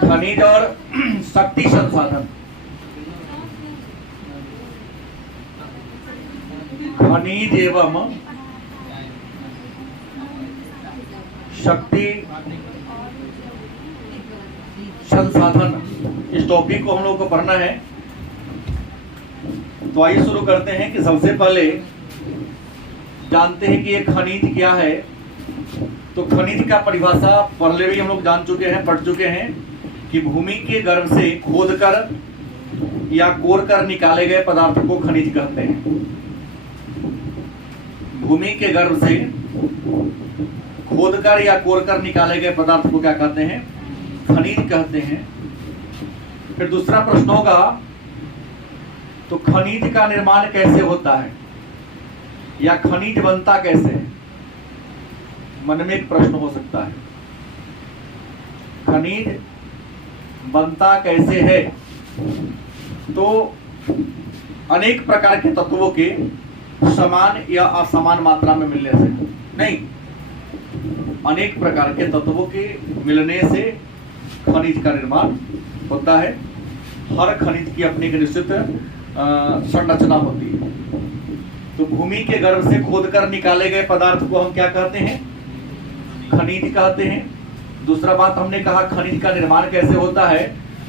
खनिज और शक्ति संसाधन। खनिज एवं शक्ति संसाधन, इस टॉपिक को हम लोग को पढ़ना है। तो आइए शुरू करते हैं कि सबसे पहले जानते हैं कि ये खनिज क्या है। तो खनिज का परिभाषा पहले भी हम लोग जान चुके हैं, पढ़ चुके हैं कि भूमि के गर्भ से खोदकर या कोरकर निकाले गए पदार्थ को खनिज कहते हैं। भूमि के गर्भ से खोदकर या कोरकर निकाले गए पदार्थ को क्या कहते हैं? खनिज कहते हैं। फिर दूसरा प्रश्न होगा, तो खनिज का निर्माण कैसे होता है या खनिज बनता कैसे है? मन में एक प्रश्न हो सकता है, खनिज बनता कैसे है? तो अनेक प्रकार के तत्वों के समान या असमान मात्रा में मिलने से नहीं, अनेक प्रकार के तत्वों के मिलने से खनिज का निर्माण होता है। हर खनिज की अपनी एक निश्चित संरचना होती है। तो भूमि के गर्भ से खोदकर निकाले गए पदार्थ को हम क्या कहते हैं? खनिज कहते हैं। दूसरा बात हमने कहा खनिज का निर्माण कैसे होता है,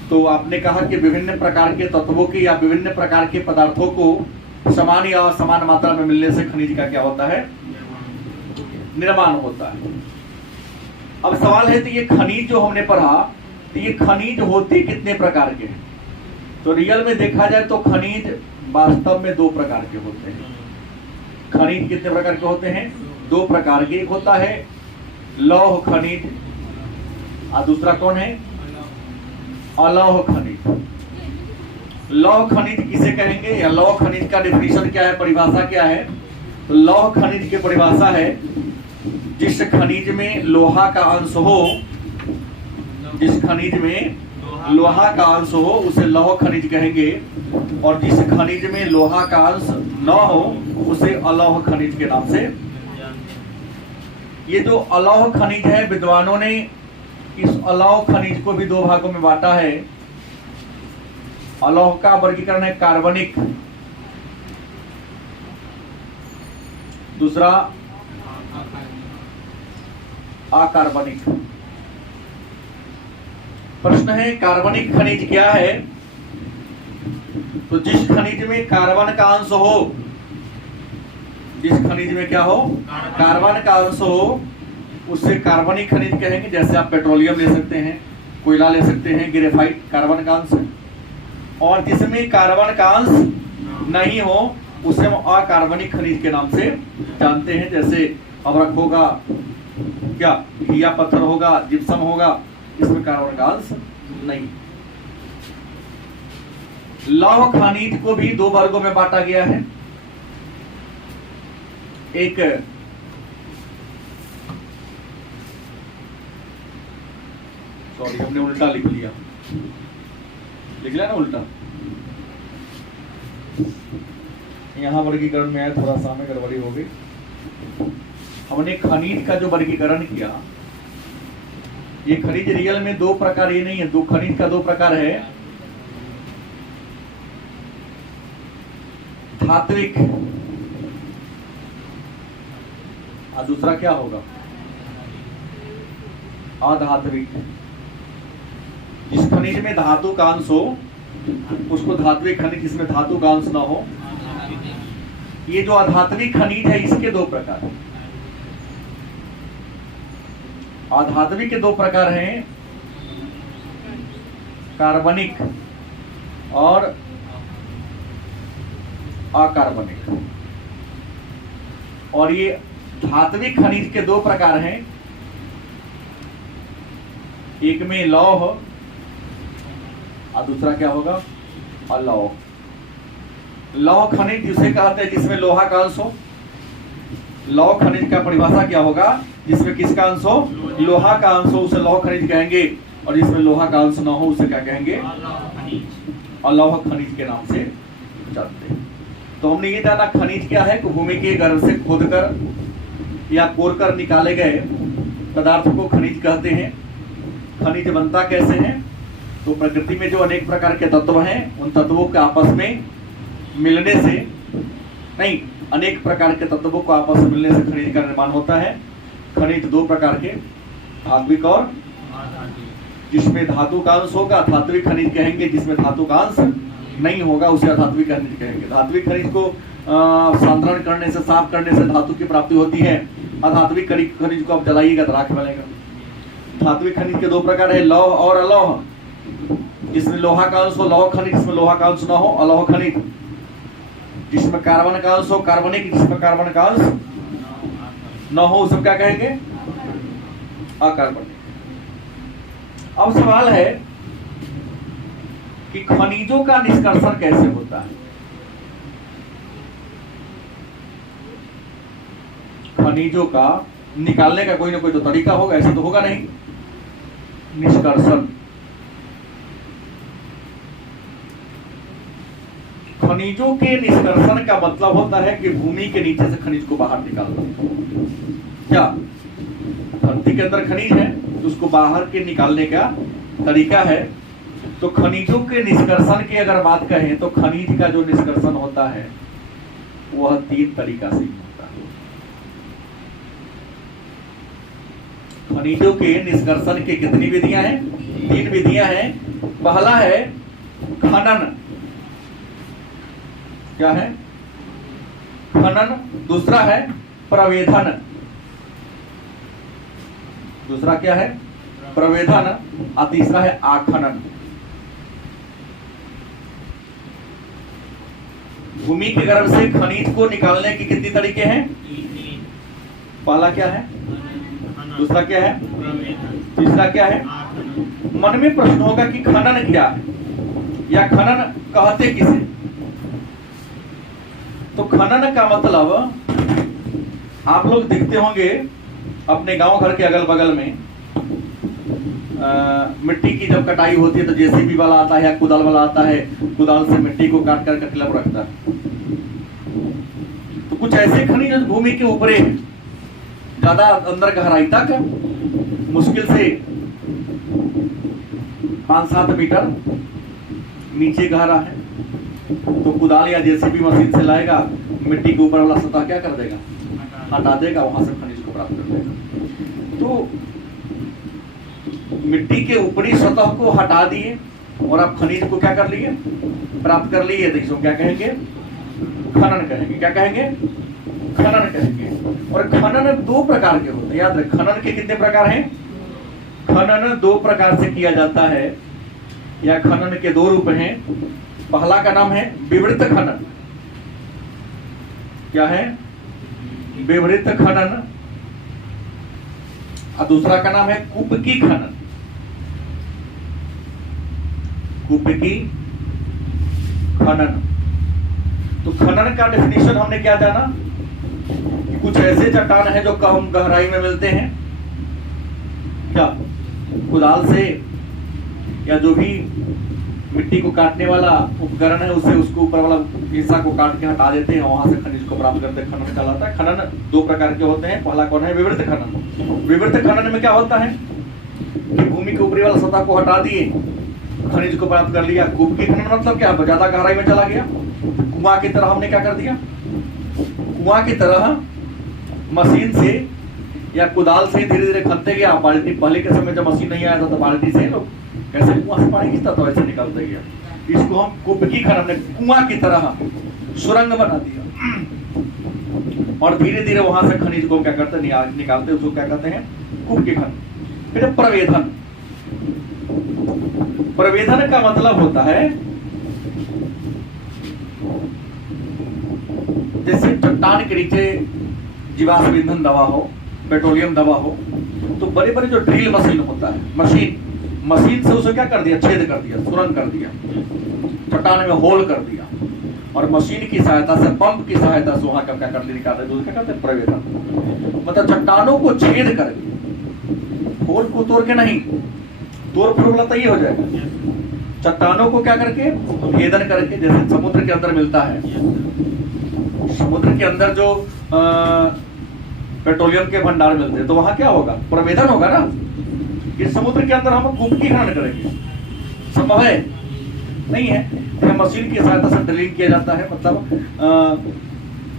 तो आपने कहा कि विभिन्न प्रकार के तत्वों के या विभिन्न प्रकार के पदार्थों को समान या असमान मात्रा में मिलने से खनिज का क्या होता है? निर्माण होता है। अब सवाल है, तो ये खनिज जो हमने पढ़ा, तो ये खनिज होते कितने प्रकार के हैं? तो रियल में देखा जाए तो खनिज वास्तव में दो प्रकार के होते हैं। खनिज कितने प्रकार के होते हैं? दो प्रकार के। एक होता है लौह खनिज और दूसरा कौन है? अलौह खनिज। लौह खनिज किसे कहेंगे या लौह खनिज का डेफिनेशन क्या है, परिभाषा क्या है? तो लौह खनिज की परिभाषा है, जिस खनिज में लोहा का अंश हो, जिस खनिज में लोहा का अंश हो उसे लौह खनिज कहेंगे, और जिस खनिज में लोहा का अंश न हो उसे अलौह खनिज के नाम से। ये जो अलौह खनिज है, विद्वानों ने इस अलौह खनिज को भी दो भागों में बांटा है। अलौह का वर्गीकरण है कार्बनिक, दूसरा अकार्बनिक। प्रश्न है कार्बनिक खनिज क्या है? तो जिस खनिज में कार्बन का अंश हो, जिस खनिज में क्या हो? कार्बन का अंश हो, उससे कार्बनिक खनिज कहेंगे। जैसे आप पेट्रोलियम ले सकते हैं, कोयला ले सकते हैं, ग्रेफाइट कार्बन का अंश है। और जिसमें कार्बन का अंश नहीं हो उसे हम अकार्बनिक खनिज के नाम से जानते हैं। जैसे अबरख होगा, क्या घिया पत्थर होगा, जिप्सम होगा, इसमें कार्बन का अंश नहीं। लौह खनिज को भी दो वर्गों में बांटा गया है। एक सॉरी, हमने उल्टा लिख लिया ना, उल्टा। यहां वर्गीकरण में आया, थोड़ा सा में गड़बड़ी हो गई। हमने खनिज का जो वर्गीकरण किया, ये खनिज रियल में दो प्रकार ये नहीं है, दो खनिज का दो प्रकार है। धात्विक और दूसरा क्या होगा? अधात्विक। जिस खनिज में धातु का अंश हो उसको धात्विक खनिज, जिसमें धातु का अंश ना हो। ये जो अधात्विक खनिज है, इसके दो प्रकार हैं। अधात्विक के दो प्रकार हैं, कार्बनिक और अकार्बनिक। और ये धात्विक खनिज के दो प्रकार हैं, एक में लौह और दूसरा क्या होगा? अलौह। लौह खनिज जिसे कहते हैं जिसमें लोहा का अंश हो। लौह खनिज का परिभाषा क्या होगा? जिसमें किसका अंश हो? लोहा का अंश हो उसे लौह खनिज कहेंगे, और जिसमें लोहा का अंश न हो उसे क्या कहेंगे? अलौह खनिज के नाम से जानते हैं। तो हमने ये जाना खनिज क्या है कि भूमि के गर्भ से खोदकर या कोरकर निकाले गए पदार्थ को खनिज कहते हैं। खनिज बनता कैसे है? तो प्रकृति में जो अनेक प्रकार के तत्व हैं उन तत्वों के आपस में मिलने से, नहीं, अनेक प्रकार के तत्वों को आपस में मिलने से खनिज का निर्माण होता है। खनिज दो प्रकार के, धात्विक और, जिसमें धातु का अंश होगा धात्विक खनिज कहेंगे, जिसमें धातु का अंश नहीं होगा उसे अधात्विक खनिज कहेंगे। धात्विक खनिज को सांद्रण करने से, साफ करने से धातु की प्राप्ति होती है। अधात्विक खनिज को आप जलाइएगा तो राख बनेगा। धात्विक खनिज के दो प्रकार है, लौह और अलौह। जिसमें लोहा का अंश हो लौह खनिज, जिसमें लोहा का अंश न हो अलौह खनिज। जिसमें कार्बन का अंश हो कार्बनिक, जिसमें कार्बन का अंश न हो उसे क्या कहेंगे? अकार्बनिक। अब सवाल है कि खनिजों का निष्कर्षण कैसे होता है? खनिजों का निकालने का कोई ना कोई तो तरीका होगा, ऐसा तो होगा नहीं। निष्कर्षण, खनिजों के निष्कर्षण का मतलब होता है कि भूमि के नीचे से खनिज को बाहर निकालना। क्या धरती के अंदर खनिज है तो उसको बाहर के निकालने का तरीका है। तो खनिजों के निष्कर्षण की अगर बात कहें तो खनिज का जो निष्कर्षण होता है वह तीन तरीका से होता है। खनिजों के निष्कर्षण की कितनी विधियां हैं? तीन विधियां हैं। पहला है खनन। क्या है? खनन। दूसरा है प्रवेधन। दूसरा क्या है? प्रवेधन। और तीसरा है आखनन। भूमि के गर्भ से खनिज को निकालने के कितने तरीके हैं? पहला क्या है? दूसरा क्या है? तीसरा क्या है? मन में प्रश्न होगा कि खनन क्या है या खनन कहते किसे? तो खनन का मतलब, आप लोग देखते होंगे अपने गांव घर के अगल बगल में मिट्टी की जब कटाई होती है तो जेसीबी वाला आता है या कुदाल वाला आता है, कुदाल से मिट्टी को काट कर कटला पर रखता है। तो कुछ ऐसे खनिज भूमि के ऊपर है, ज्यादा अंदर गहराई तक, मुश्किल से 5-7 मीटर नीचे गहरा है, तो कुदाल या जेसीबी मशीन से लाएगा, मिट्टी के ऊपर वाला सतह क्या कर देगा? हटा देगा, वहां से खनिज को प्राप्त कर देगा। तो मिट्टी के ऊपरी सतह को हटा दिए और आप खनिज को क्या कर लिए? प्राप्त कर लिए। देखिए क्या कहेंगे? खनन कहेंगे। क्या कहेंगे? खनन कहेंगे। और खनन दो प्रकार के होते हैं, याद रखें। खनन के कितने प्रकार हैं? खनन दो प्रकार से किया जाता है, या खनन के दो रूप हैं। पहला का नाम है विवृत खनन। क्या है? विवृत खनन। और दूसरा का नाम है कुपकी खनन। कुपकी खनन। तो खनन का डेफिनेशन हमने क्या जाना कि कुछ ऐसे चट्टान है जो कम गहराई में मिलते हैं, क्या कुदाल से या जो भी मिट्टी को काटने वाला उपकरण है उससे उसको ऊपर वाला हिस्सा को काट के हटा देते हैं, वहां से खनिज को प्राप्त करते हैं, खनन कहलाता है। खनन दो प्रकार के होते हैं। पहला कौन है? विवृत खनन। विवृत खनन में क्या होता है कि भूमि के ऊपरी वाला सतह को हटा दिए, खनिज को प्राप्त कर लिया। कुपकी खनन मतलब क्या? ज्यादा गहराई में चला गया, कुआं की तरह हमने क्या कर दिया? कुआं की तरह मशीन से या कुदाल से धीरे धीरे खनते गया। बाल्टी, पहले के समय जब मशीन नहीं आया था तो बाल्टी से लोग कैसे कुआं से पानी खींचता था वैसे निकालते गया। इसको हम कुपकी खनन, हमने कुआं की तरह सुरंग बना दिया और धीरे धीरे वहां से खनिज को क्या करते हैं? निकालते, उसको क्या कहते हैं? कुपकी खनन। फिर प्रवेधन। प्रवेधन का मतलब होता है जैसे चट्टान के नीचे जीवाश्म ईंधन दवा हो, पेट्रोलियम दवा हो, तो बड़े बड़े जो ड्रिल मशीन होता है, मशीन से उसे क्या कर दिया? छेद कर दिया, सुरंग कर दिया, चट्टान में होल कर दिया, और मशीन की सहायता से, पंप की सहायता से वहां क्या कर दिया? निकालते हैं। क्या कहते हैं? प्रवेधन। मतलब चट्टानों को छेद करके, होल को तोड़ के नहीं, तोड़ फोड़ वाला तो ये हो जाएगा। चट्टानों को क्या करके? भेदन करके। जैसे समुद्र के अंदर मिलता है, समुद्र के अंदर जो पेट्रोलियम के भंडार मिलते हैं, तो वहां क्या होगा? प्रवेदन होगा ना। इस समुद्र के अंदर हम कुंभकी खनन करेंगे, संभव है? नहीं है। तो मशीन की सहायता से ड्रिलिंग किया जाता है, मतलब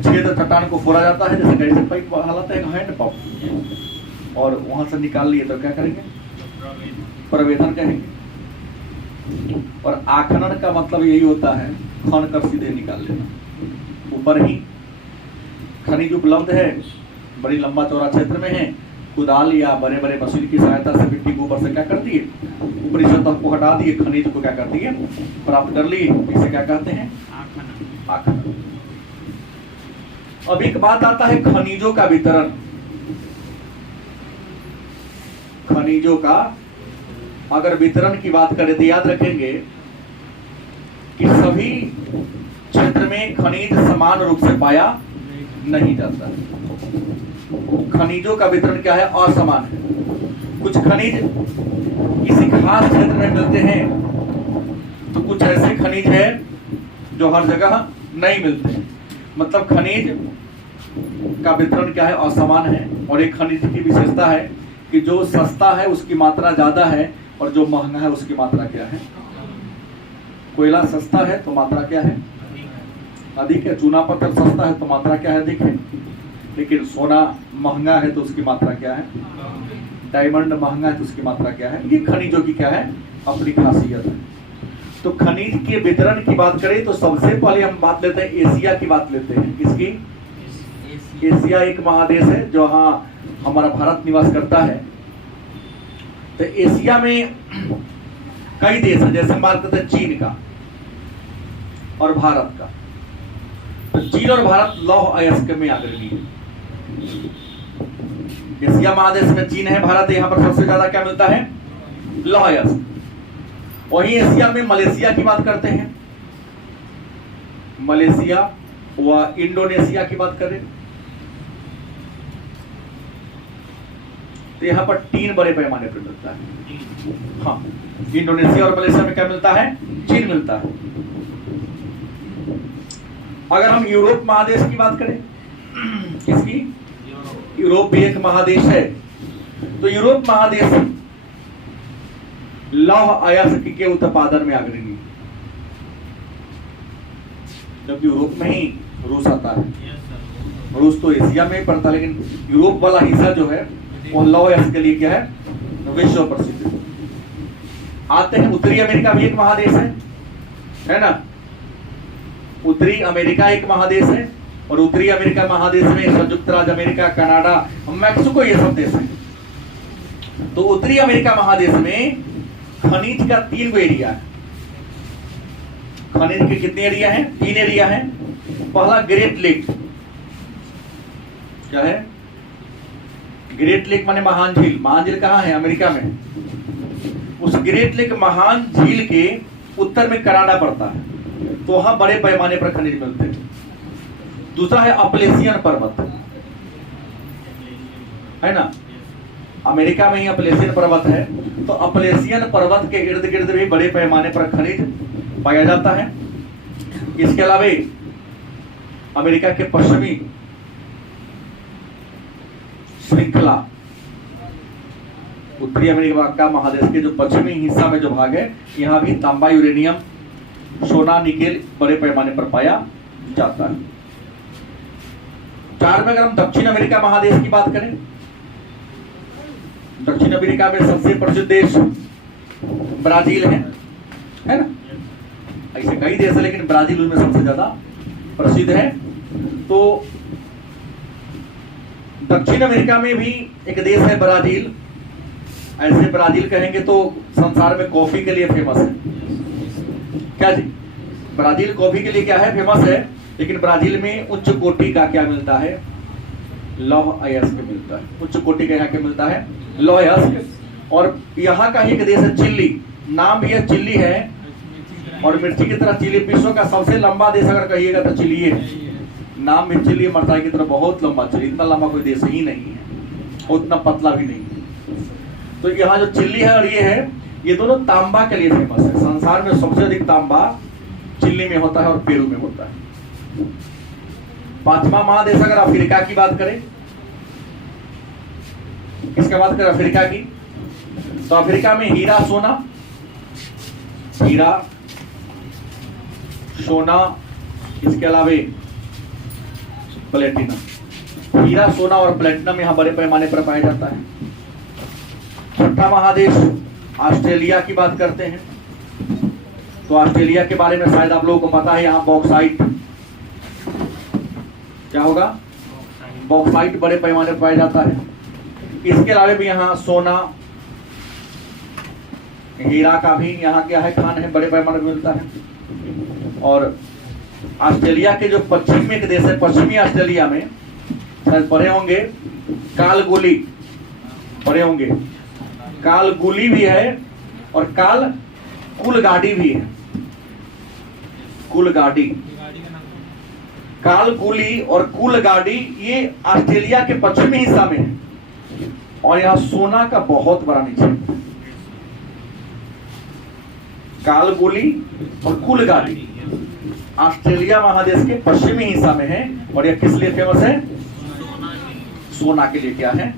छेद चट्टान को फोड़ा जाता है, जैसे कैसे पाइप हालात है हैंड पंप, और वहां से निकाल लिए तो क्या करेंगे? प्रवेदन कहेंगे। और आखनन का मतलब यही होता है खन कर सीधे निकाल लेना। ऊपर ही खनिज उपलब्ध है, बड़ी लंबा चौड़ा क्षेत्र में है, कुदाल या बड़े बड़े मशीन की सहायता से मिट्टी को ऊपर से क्या कर दिए? ऊपरी सतह को हटा दिए, खनिज को क्या कर दिए? प्राप्त कर लिए। इसे क्या कहते हैं? आखनन। अब एक बात आता है खनिजों का वितरण। खनिजों का अगर वितरण की बात करें तो याद रखेंगे कि सभी क्षेत्र में खनिज समान रूप से पाया नहीं जाता। खनिजों का वितरण क्या है? असमान है। कुछ खनिज किसी खास क्षेत्र में मिलते हैं, तो कुछ ऐसे खनिज है जो हर जगह नहीं मिलते। मतलब खनिज का वितरण क्या है? असमान है। और एक खनिज की विशेषता है कि जो सस्ता है उसकी मात्रा ज्यादा है, और जो महंगा है उसकी मात्रा क्या है? कोयला सस्ता है तो मात्रा क्या है? अधिक है। चूना पत्थर सस्ता है तो मात्रा क्या है? अधिक है। लेकिन सोना महंगा है तो उसकी मात्रा क्या है? डायमंड महंगा है तो उसकी मात्रा क्या है? ये खनिजों की क्या है? अपनी खासियत है। तो खनिज के वितरण की बात करें तो सबसे पहले हम बात लेते हैं एशिया की बात लेते हैं। किसकी? एशिया एक महादेश है जहां हमारा भारत निवास करता है। तो एशिया में कई देश हैं, जैसे हम बात करते हैं चीन का और भारत का। तो चीन और भारत लौह अयस्क में अग्रणी है। एशिया महादेश में चीन है, भारत है। यहाँ पर सबसे ज्यादा क्या मिलता है? लौह अयस्क। वहीं एशिया में मलेशिया की बात करते हैं, मलेशिया व इंडोनेशिया की बात करें तो यहाँ पर 3 बड़े पैमाने पर मिलता है। हाँ, इंडोनेशिया और मलेशिया में क्या मिलता है? चीन मिलता है। अगर हम यूरोप महादेश की बात करें, किसकी? यूरोप भी एक महादेश है। तो यूरोप महादेश लौह अयस्क के उत्पादन में अग्रणी है, जबकि यूरोप में ही रूस आता है। रूस तो एशिया में ही पड़ता है, लेकिन यूरोप वाला हिस्सा जो है वो लौह अयस्क के लिए क्या है? विश्व प्रसिद्ध है। आते हैं उत्तरी अमेरिका भी एक महादेश है ना? उत्तरी अमेरिका एक महादेश है, और उत्तरी अमेरिका महादेश में संयुक्त राज्य अमेरिका, कनाडा, मैक्सिको, ये सब देश हैं। तो उत्तरी अमेरिका महादेश में खनिज का 3 एरिया है। खनिज के कितने एरिया हैं? 3 एरिया हैं। पहला ग्रेट लेक। क्या है? ग्रेट लेक माने महान झील। महान झील कहाँ है? अमेरिका में। उस ग्रेट लेक महान झील के उत्तर में कनाडा पड़ता है, तो वहां बड़े पैमाने पर खनिज मिलते हैं। दूसरा है अपलेशियन पर्वत, है ना? अमेरिका में ही अपलेशियन पर्वत है, तो अपलेशियन पर्वत के इर्द गिर्द भी बड़े पैमाने पर खनिज पाया जाता है। इसके अलावा अमेरिका के पश्चिमी श्रृंखला, उत्तरी अमेरिका का महादेश के जो पश्चिमी हिस्सा में जो भाग है, यहाँ भी तांबा, यूरेनियम, सोना, निकेल बड़े पैमाने पर पाया जाता है। 4 में अगर हम दक्षिण अमेरिका महादेश की बात करें, दक्षिण अमेरिका में सबसे प्रसिद्ध देश ब्राजील है ना? ऐसे कई देश है, लेकिन ब्राजील उनमें सबसे ज्यादा प्रसिद्ध है। तो दक्षिण अमेरिका में भी एक देश है ब्राजील। ऐसे ब्राजील कहेंगे तो संसार में कॉफी के लिए फेमस है। क्या जी? ब्राजील कॉफी के लिए क्या है? फेमस है। लेकिन ब्राजील में उच्च कोटि का क्या मिलता है? लौह अयस्क मिलता है। उच्च कोटि का यहाँ क्या मिलता है? लौह अयस्क। और यहाँ का ही एक देश है चिली। नाम भी है चिली है, और मिर्ची की तरह चिली। विश्व का सबसे लंबा देश अगर कहिएगा तो चिली है। नाम भी चिली, मिर्चाई की तरह बहुत लंबा। चिली इतना लंबा कोई देश ही नहीं है, उतना पतला भी नहीं है। तो यहाँ जो चिली है और ये है, ये दोनों तांबा के लिए फेमस है। संसार में सबसे अधिक तांबा चिली में होता है और पेरू में होता है। 5वां महादेश अगर अफ्रीका की बात करें किसके बात करें? अफ्रीका की। तो अफ्रीका में हीरा सोना, हीरा सोना, इसके अलावे प्लेटिनम। हीरा सोना और प्लेटिनम यहां बड़े पैमाने पर पाया जाता है। छठा महादेश ऑस्ट्रेलिया की बात करते हैं। तो ऑस्ट्रेलिया के बारे में शायद आप लोगों को पता है, यहाँ बॉक्साइट, क्या होगा? बॉक्साइट बड़े पैमाने पर पाया जाता है। इसके अलावा भी यहाँ सोना, हीरा का भी यहाँ क्या है, खान है, बड़े पैमाने पर मिलता है। और ऑस्ट्रेलिया के जो पश्चिम में एक देश है, पश्चिमी ऑस्ट्रेलिया में शायद पढ़े होंगे कालगुली, पढ़े होंगे कालगुली भी है और कुलगाड़ी भी है। कुलगाड़ी, कालगुली और कुलगाड़ी ये ऑस्ट्रेलिया के पश्चिमी हिस्सा में है और यहाँ सोना का बहुत बड़ा निक्षेप है। कालगुली और कुलगाड़ी ऑस्ट्रेलिया महादेश के पश्चिमी हिस्सा में है और यह किस लिए फेमस है? सोना के लिए। क्या है?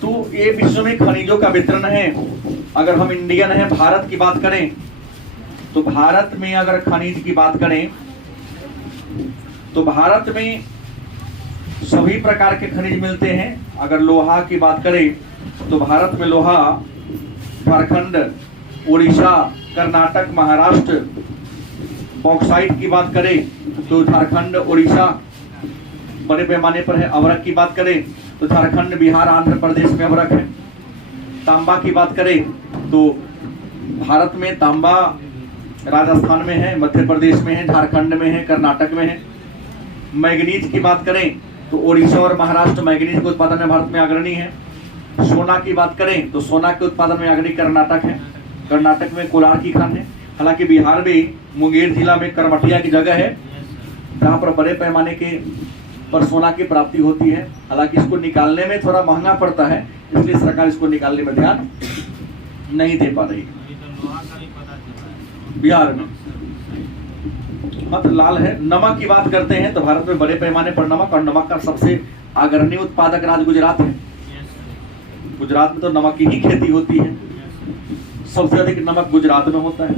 तो ये विश्व में खनिजों का वितरण है। अगर हम इंडियन है, भारत की बात करें, तो भारत में अगर खनिज की बात करें तो भारत में सभी प्रकार के खनिज मिलते हैं। अगर लोहा की बात करें तो भारत में लोहा झारखंड, उड़ीसा, कर्नाटक, महाराष्ट्र। बॉक्साइट की बात करें तो झारखंड, उड़ीसा बड़े पैमाने पर है। अवरक की बात करें तो झारखंड, बिहार, आंध्र प्रदेश में अवरक है। तांबा की बात करें तो भारत में तांबा राजस्थान में है, मध्य प्रदेश में है, झारखंड में है, कर्नाटक में है। मैग्नीज की बात करें तो उड़ीसा और महाराष्ट्र मैग्नीज के उत्पादन में भारत में अग्रणी है। सोना की बात करें तो सोना के उत्पादन में अग्रणी कर्नाटक है। कर्नाटक में कोलार की खान है। हालांकि बिहार में मुंगेर जिला में करमटिया की जगह है जहां पर बड़े पैमाने के पर सोना की प्राप्ति होती है। हालांकि इसको निकालने में थोड़ा महंगा पड़ता है, इसलिए सरकार इसको निकालने में ध्यान नहीं दे पा रही। बिहार में मत लाल है। नमक की बात करते हैं तो भारत में बड़े पैमाने पर नमक, और नमक का सबसे अग्रणी उत्पादक राज्य गुजरात है। गुजरात में तो नमक की ही खेती होती है, सबसे अधिक नमक गुजरात में होता है।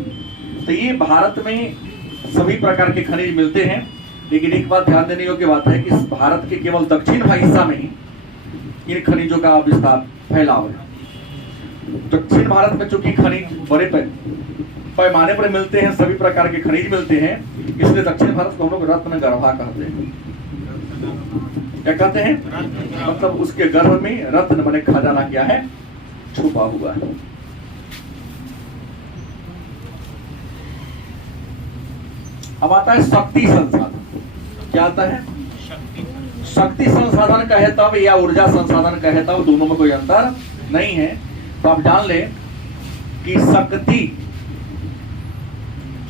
तो ये भारत में सभी प्रकार के खनिज मिलते हैं। लेकिन एक बात ध्यान देने योग्य बात है कि भारत के केवल दक्षिण हिस्सा में ही इन खनिजों का विस्तार फैलाव है। दक्षिण भारत में चूंकि खनिज बड़े पैमाने पर मिलते हैं, सभी प्रकार के खनिज मिलते हैं, इसलिए दक्षिण भारत को हम लोग रत्न गर्भा कहते हैं। क्या कहते हैं? मतलब उसके गर्भ में रत्न बने खजाना क्या है, छुपा हुआ है। अब आता है शक्ति संसाधन। क्या आता है? शक्ति संसाधन कहे तब या ऊर्जा संसाधन कहे तब, दोनों में कोई अंतर नहीं है। तो आप जान ले कि शक्ति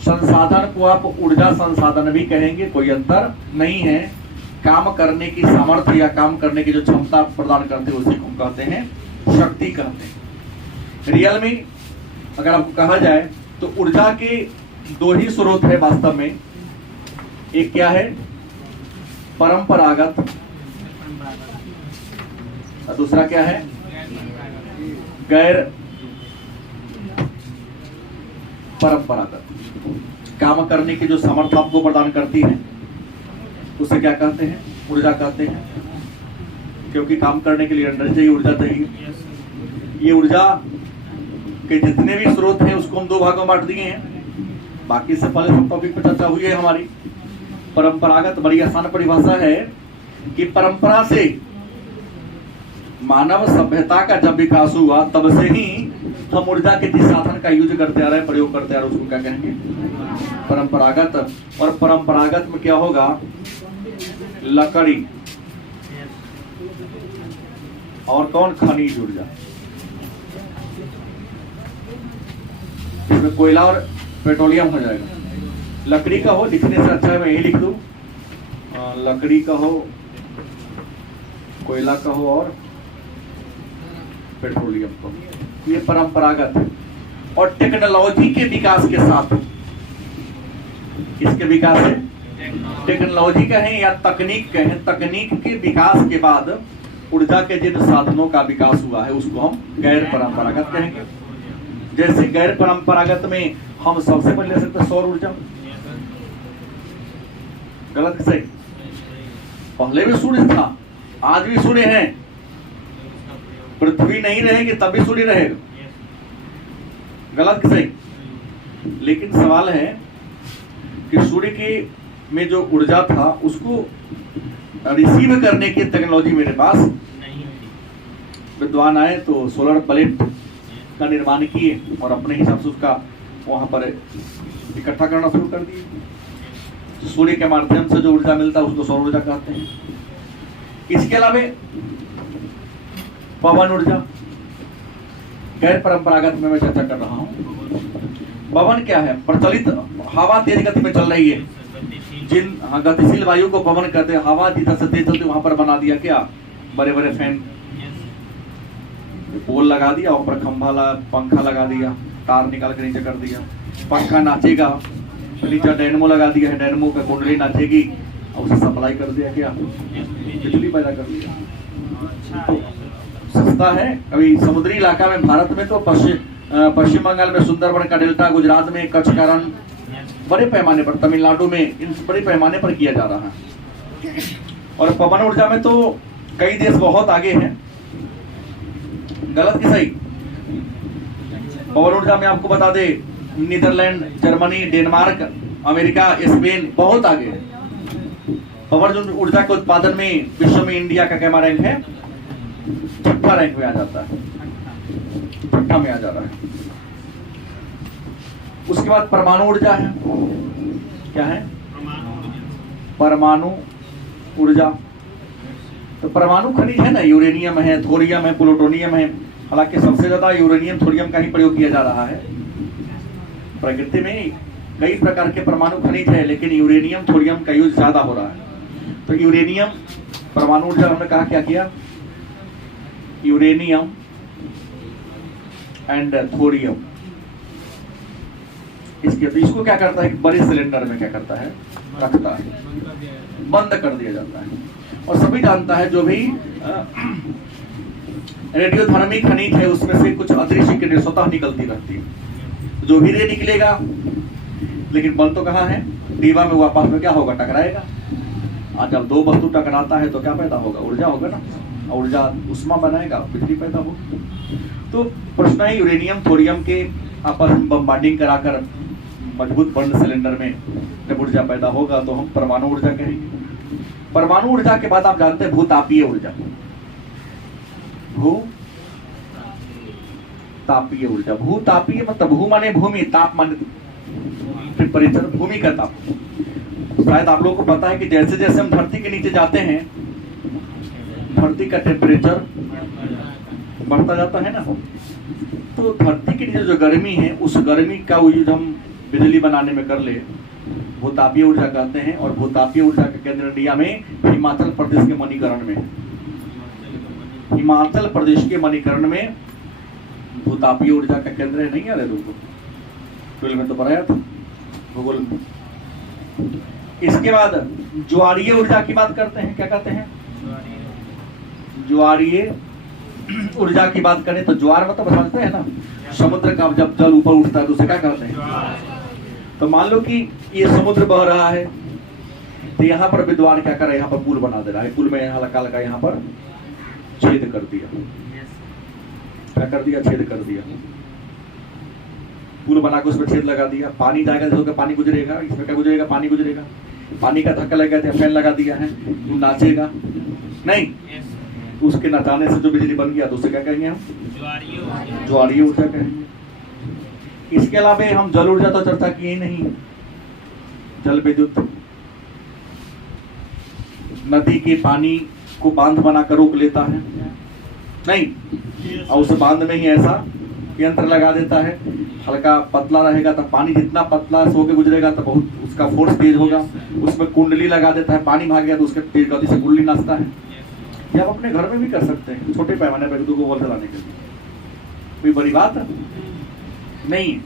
संसाधन को आप ऊर्जा संसाधन भी कहेंगे, कोई अंतर नहीं है। काम करने की सामर्थ्य या काम करने की जो क्षमता प्रदान करते हैं उसी को कहते हैं शक्ति कहते हैं। रियल में अगर आपको कहा जाए तो ऊर्जा के दो ही स्रोत है वास्तव में। एक क्या है? परंपरागत, और दूसरा क्या है? गैर परंपरागत। काम करने की जो सामर्थ्य आपको प्रदान करती है उसे क्या कहते हैं? ऊर्जा कहते हैं। क्योंकि काम करने के लिए एनर्जी चाहिए, ऊर्जा चाहिए। ये ऊर्जा के जितने भी स्रोत हैं उसको हम दो भागों में बांट दिए हैं। बाकी से पहले सब टॉपिक पर चर्चा हुई है हमारी। परंपरागत बड़ी आसान परिभाषा है कि परंपरा से मानव सभ्यता का जब विकास हुआ तब से ही हम ऊर्जा के जिस साधन का यूज करते आ रहे हैं, प्रयोग करते आ रहे हैं, उसको क्या कहेंगे? परंपरागत। और परंपरागत में क्या होगा? लकड़ी और कौन? खनिज ऊर्जा। इसमें कोयला और पेट्रोलियम हो जाएगा। लकड़ी का हो, लिखने से अच्छा है मैं यही लिख दूं, लकड़ी का हो, कोयला का हो और पेट्रोलियम का हो। ये परंपरागत है। और टेक्नोलॉजी के विकास के साथ, किसके विकास है? टेक्नोलॉजी कहें या तकनीक कहें, तकनीक के विकास के बाद ऊर्जा के जिन साधनों का विकास हुआ है उसको हम गैर परंपरागत कहेंगे। जैसे गैर परंपरागत में हम सबसे पहले ले सकते हैं सौर ऊर्जा। गलत सही? पहले भी सूर्य था, आज भी सूर्य है, पृथ्वी नहीं रहेगी तब भी सूर्य रहेगा। गलत सही? लेकिन सवाल है कि सूर्य की में जो ऊर्जा था उसको रिसीव करने की टेक्नोलॉजी मेरे पास नहीं। विद्वान आए तो सोलर प्लेट का निर्माण किए और अपने हिसाब से उसका वहां पर इकट्ठा करना शुरू कर दिए। सूर्य के माध्यम से जो ऊर्जा मिलता है उसको सौर ऊर्जा कहते हैं। इसके अलावा पवन ऊर्जा गैर परंपरागत में मैं चर्चा कर रहा हूं। पवन क्या है? प्रचलित हवा तेज गति में चल रही है, जिन गतिशील वायु को पवन कहते हैं। हवा जिधर से तेज चलती वहां पर बना दिया क्या? बड़े बड़े फैन, पोल लगा दिया, ऊपर खंभा पंखा लगा दिया, तार निकाल के नीचे कर दिया, पंखा नाचेगा, नीचे डायनमो लगा दिया है, डायनमो का कुंडली नाचेगी और उसे सप्लाई कर दिया क्या? बिजली पैदा कर दिया। तो सस्ता है। अभी समुद्री इलाका में भारत में तो पश्चिम बंगाल में सुंदरबन का डेल्टा, गुजरात में कच्छ का रण, बड़े पैमाने पर तमिलनाडु में इन बड़े पैमाने पर किया जा रहा है। और पवन ऊर्जा में तो कई देश बहुत आगे हैं। गलत कि सही? पवन ऊर्जा में आपको बता दे Netherland, Germany, Denmark, America, Spain बहुत आगे है। पवन ऊर्जा के उत्पादन में विश्व में इंडिया का क्या रैंक है? 6ठा रैंक में आ जाता है, 6ठा में आ जा रहा है। उसके बाद परमाणु ऊर्जा है। क्या है? परमाणु ऊर्जा। तो परमाणु खनिज है ना, यूरेनियम है, थोरियम है, प्लूटोनियम है। हालांकि सबसे ज्यादा यूरेनियम थोरियम का ही प्रयोग किया जा रहा है। प्रकृति में कई प्रकार के परमाणु खनिज है, लेकिन यूरेनियम थोरियम का यूज ज्यादा हो रहा है। तो यूरेनियम परमाणु ऊर्जा हमने कहा क्या किया? Uranium and thorium. इसको क्या करता है? बड़े सिलेंडर में क्या करता है? रखता है, बंद कर दिया जाता है। और सभी जानता है जो भी रेडियोधर्मी खनिज है उसमें से कुछ अदृश्य किरणें स्वतः निकलती रहती है। जो भी रे निकलेगा, लेकिन बल तो कहाँ है? दीवा में। वापस में क्या होगा? टकराएगा। और जब दो वस्तु टकराता है तो क्या पैदा होगा? ऊर्जा होगा ना। ऊर्जा उष्मा बनाएगा, बिजली पैदा होगी। तो प्रश्न है यूरेनियम थोरियम के आपस में बम्बार्डिंग कराकर मजबूत बंद सिलेंडर में जब ऊर्जा पैदा होगा तो हम परमाणु ऊर्जा कहेंगे। परमाणु ऊर्जा के बाद आप जानते हैं भूतापीय ऊर्जा। भूतापीय ऊर्जा। भूतापीय मतलब भू माने भूमि, ताप माने टेम्परेचर, भूमि का ताप। शायद आप लोगों को पता है कि जैसे जैसे हम धरती के नीचे जाते हैं धरती का टेम्परेचर बढ़ता जाता है ना। तो धरती की नीचे जो गर्मी है उस गर्मी का यूज हम बिजली बनाने में कर ले, भूतापीय ऊर्जा कहते हैं। और भूतापीय ऊर्जा का केंद्र इंडिया में हिमाचल प्रदेश के मणिकरण में। हिमाचल प्रदेश के मणिकरण में भूतापीय ऊर्जा का केंद्र है। नहीं आ रहे तुमको? 12 में तो पढ़ाया था भूगोल में। इसके बाद ज्वारीय ऊर्जा की बात करते हैं। क्या कहते हैं? ज्वारीय ऊर्जा की बात करें तो ज्वार मतलब समझते हैं ना, समुद्र का जब जल ऊपर उठता है तो उसे क्या कहते हैं? तो मान लो कि ये समुद्र बह रहा है तो यहाँ पर विद्वान क्या कर रहा है? यहाँ पर पुल बना दे रहा है। पुल में यहाँ लगा लगा यहाँ पर छेद कर दिया। क्या कर दिया? छेद कर दिया। पुल बना के उसमें छेद लगा दिया। पानी जाएगा तो पानी गुजरेगा। इसमें क्या गुजरेगा? पानी गुजरेगा। पानी का धक्का लगेगा, फैन लगा दिया है, नाचेगा नहीं। उसके नचाने से जो बिजली बन गया तो उसे क्या कहेंगे? हम ज्वारीय ऊर्जा कहेंगे। इसके अलावा हम जल ऊर्जा तो चर्चा किए ही नहीं। जल विद्युत, नदी के पानी को बांध बनाकर रोक लेता है नहीं, और उस बांध में ही ऐसा यंत्र लगा देता है, हल्का पतला रहेगा तो पानी जितना पतला सो के गुजरेगा तो बहुत उसका फोर्स तेज होगा। उसमें कुंडली लगा देता है, पानी भाग गया तो उसके तेज गति से कुंडली नाचता है। ये आप अपने घर में भी कर सकते हैं, छोटे पैमाने पर 2 को बॉल चलाने के लिए। कोई बड़ी बात नहीं।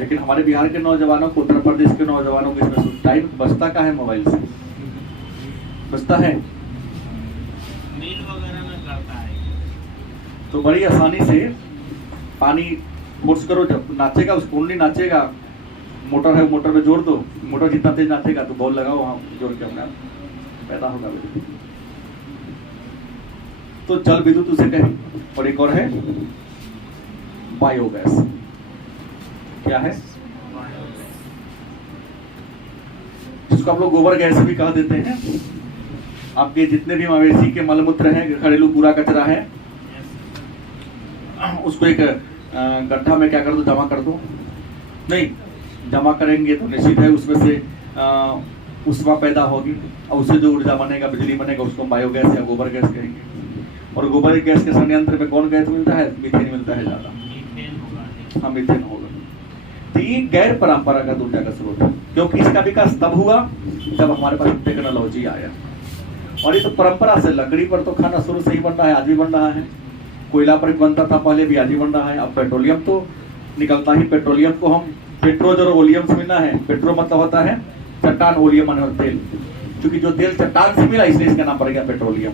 लेकिन हमारे बिहार के नौजवानों को, उत्तर प्रदेश के नौजवानों को इसमें टाइम बचता का है, मोबाइल से बचता है, मील वगैरह में करता है। तो बड़ी आसानी से पानी फोर्स करो, जब नाचेगा उस कुंडली नाचेगा, मोटर है मोटर में जोड़ दो, मोटर जितना तेज नाचेगा तो बॉल लगाओ वहाँ जोड़ के अपना पैदा होगा विद्युत। तो जल विद्युत उसे कहें। और एक और है बायोगैस। क्या है? जिसको आप लोग गोबर गैस भी कह देते हैं। आपके जितने भी मवेशी के मलमूत्र हैं, घरेलू कूड़ा कचरा है, उसको एक गड्ढा में क्या कर दो, जमा कर दो। नहीं जमा करेंगे तो निश्चित है उसमें से ऊष्मा पैदा होगी, और उससे जो ऊर्जा बनेगा, बिजली बनेगा, उसको बायोगैस या गोबर गैस कहेंगे। और गोबर गैस के संयंत्र में कौन गैस मिलता है? मीथेन मिलता है ज्यादा। हाँ, मीथेन होगा। तो ये गैर परंपरागत ऊर्जा का स्रोत है, क्योंकि इसका विकास तब हुआ जब हमारे पास टेक्नोलॉजी आया। और ये तो परंपरा से, लकड़ी पर तो खाना शुरू से ही बन रहा है, आज भी बन रहा है। कोयला पर भी बनता था पहले, भी आज भी बन रहा है। अब पेट्रोलियम तो निकलता ही, पेट्रोलियम को हम पेट्रोज और ओलियम से मिला है। पेट्रो मतलब होता है चट्टान, ओलियम माने तेल। क्योंकि जो तेल चट्टान से मिला इसलिए इसका नाम पड़ गया पेट्रोलियम।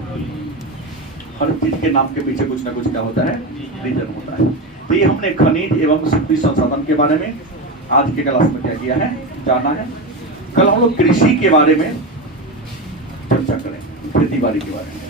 हर चीज के नाम के पीछे कुछ ना कुछ क्या होता है, रीजन होता है। तो ये हमने खनिज एवं शक्ति संसाधन के बारे में आज के क्लास में क्या किया है, जाना है। कल हम लोग कृषि के बारे में चर्चा करेंगे, खेती बाड़ी के बारे में।